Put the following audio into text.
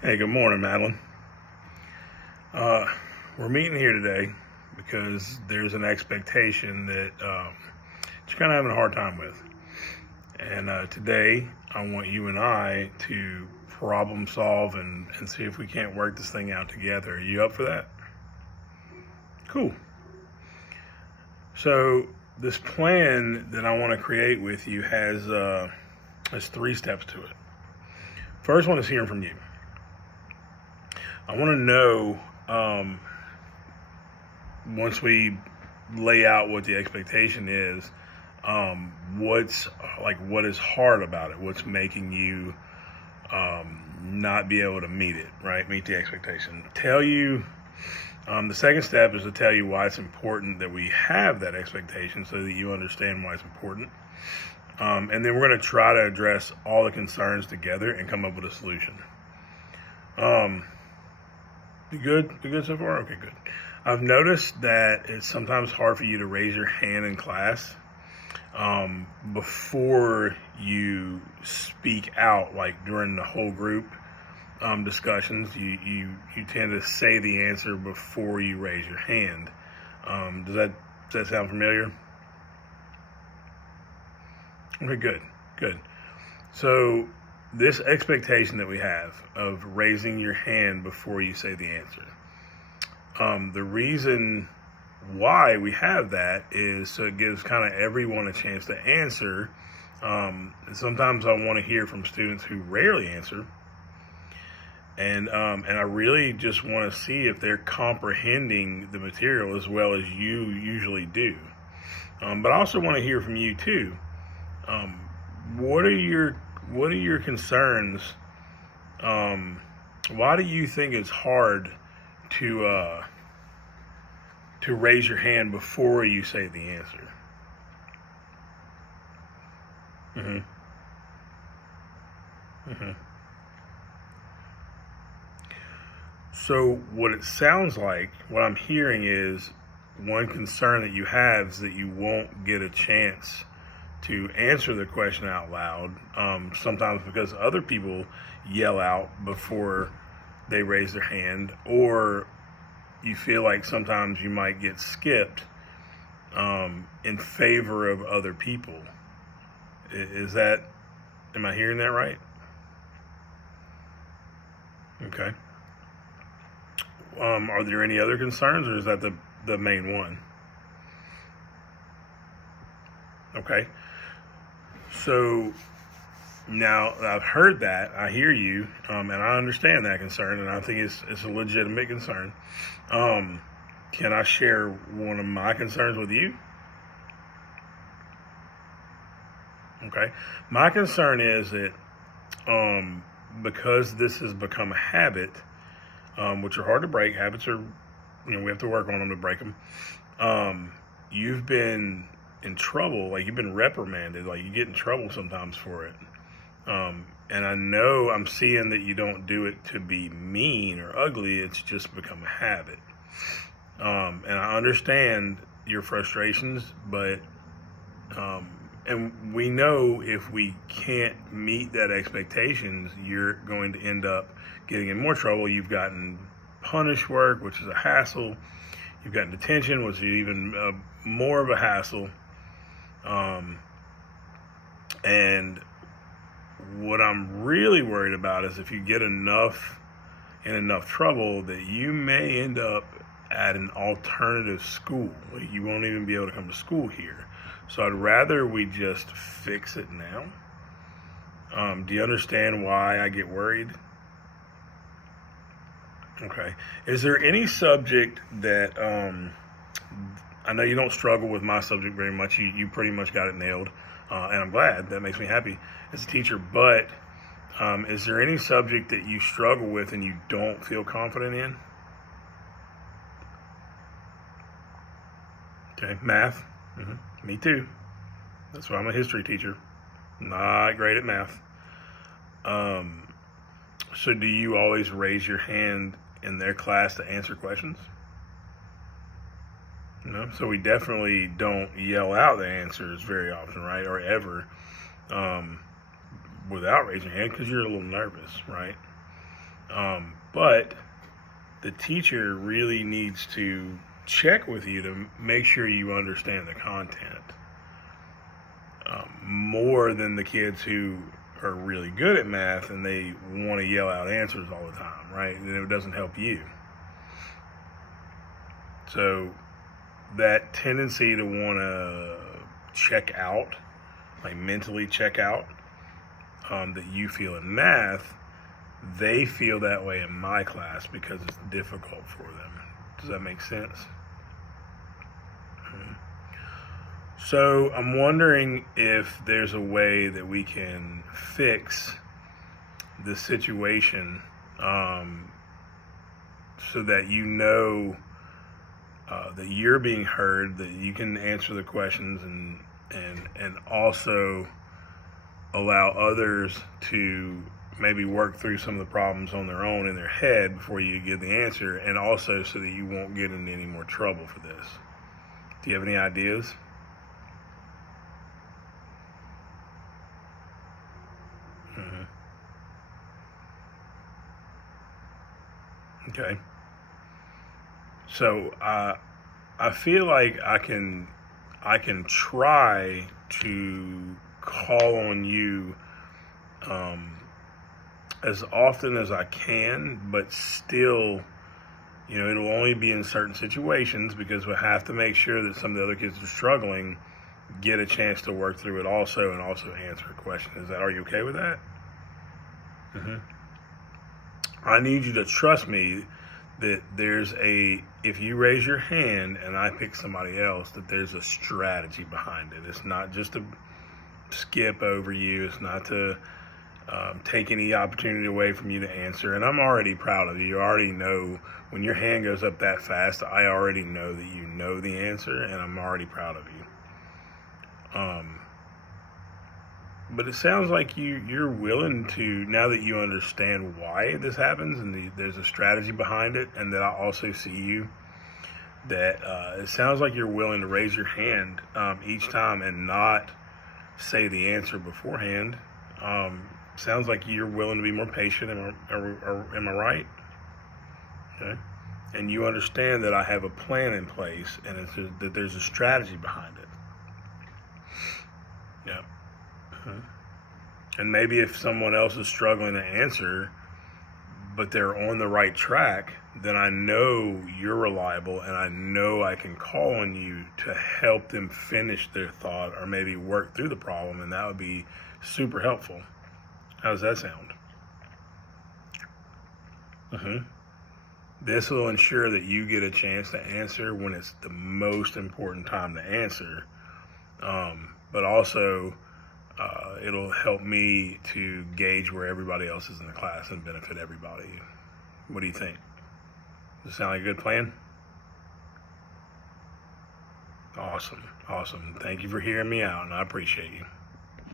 Hey, good morning, Madeline. Uh, we're meeting here today because there's an expectation that you're kind of having a hard time with. And today, I want you and I to problem solve and see if we can't work this thing out together. Are you up for that? Cool. So, this plan that I want to create with you has 3 steps to it. First one is hearing from you. I want to know once we lay out what the expectation is, what is hard about it? What's making you not be able to meet it, right? Meet the expectation. Tell you. The second step is to tell you why it's important that we have that expectation, so that you understand why it's important. And then we're going to try to address all the concerns together and come up with a solution. You good? You good so far? Okay, good. I've noticed that it's sometimes hard for you to raise your hand in class before you speak out, like during the whole group discussions. You tend to say the answer before you raise your hand. Does that sound familiar? Okay, good, good. So this expectation that we have of raising your hand before you say the answer. The reason why we have that is so it gives kind of everyone a chance to answer. Sometimes I want to hear from students who rarely answer, and I really just want to see if they're comprehending the material as well as you usually do. But I also want to hear from you too. Um, what are your concerns? Why do you think it's hard to raise your hand before you say the answer? Mm-hmm. Mm-hmm. So what it sounds like, what I'm hearing is one concern that you have is that you won't get a chance to answer the question out loud. Sometimes because other people yell out before they raise their hand, or you feel like sometimes you might get skipped in favor of other people. Is that, am I hearing that right? Okay. Are there any other concerns, or is that the main one? Okay. So now I've heard that, I hear you, and I understand that concern, and I think it's a legitimate concern. Um, can I share one of my concerns with you? Okay. My concern is that because this has become a habit, which are hard to break. Habits are, we have to work on them to break them. You've been in trouble, like you've been reprimanded, like you get in trouble sometimes for it. And I know I'm seeing that you don't do it to be mean or ugly, it's just become a habit. And I understand your frustrations, but, and we know if we can't meet that expectations, you're going to end up getting in more trouble. You've gotten punish work, which is a hassle. You've gotten detention, which is even more of a hassle. Um, and what I'm really worried about is if you get enough trouble that you may end up at an alternative school. You won't even be able to come to school here. So I'd rather we just fix it now. Do you understand why I get worried? Okay. Is there any subject that I know you don't struggle with my subject very much. You pretty much got it nailed, and I'm glad. That makes me happy as a teacher. But is there any subject that you struggle with and you don't feel confident in? Okay, math. Me too. That's why I'm a history teacher. Not great at math. Um, so do you always raise your hand in their class to answer questions? No. So we definitely don't yell out the answers very often, right? Or ever, um, without raising your hand because you're a little nervous, right? But the teacher really needs to check with you to make sure you understand the content more than the kids who are really good at math and they want to yell out answers all the time, right? And it doesn't help you. So that tendency to want to check out, like mentally check out, that you feel in math, they feel that way in my class because it's difficult for them. Does that make sense? So I'm wondering if there's a way that we can fix the situation, so that you know that you're being heard, that you can answer the questions, and also allow others to maybe work through some of the problems on their own in their head before you give the answer, and also so that you won't get into any more trouble for this. Do you have any ideas? Mm-hmm. Okay. So I feel like I can try to call on you as often as I can, but still, it'll only be in certain situations because we have to make sure that some of the other kids who are struggling get a chance to work through it also and also answer a question. Are you okay with that? Mm-hmm. I need you to trust me that if you raise your hand and I pick somebody else, that there's a strategy behind it. It's not just to skip over you. It's not to take any opportunity away from you to answer. And I'm already proud of you. You already know when your hand goes up that fast, I already know that you know the answer, and I'm already proud of you. But it sounds like you're willing to, now that you understand why this happens and there's a strategy behind it, and that I also see you, that it sounds like you're willing to raise your hand each time and not say the answer beforehand. Sounds like you're willing to be more patient. Am I right? Okay. And you understand that I have a plan in place, and that there's a strategy behind it. Yeah. And maybe if someone else is struggling to answer, but they're on the right track, then I know you're reliable and I know I can call on you to help them finish their thought or maybe work through the problem, and that would be super helpful. How does that sound? This will ensure that you get a chance to answer when it's the most important time to answer, but also it'll help me to gauge where everybody else is in the class and benefit everybody. What do you think? Does it sound like a good plan? Awesome. Thank you for hearing me out, and I appreciate you.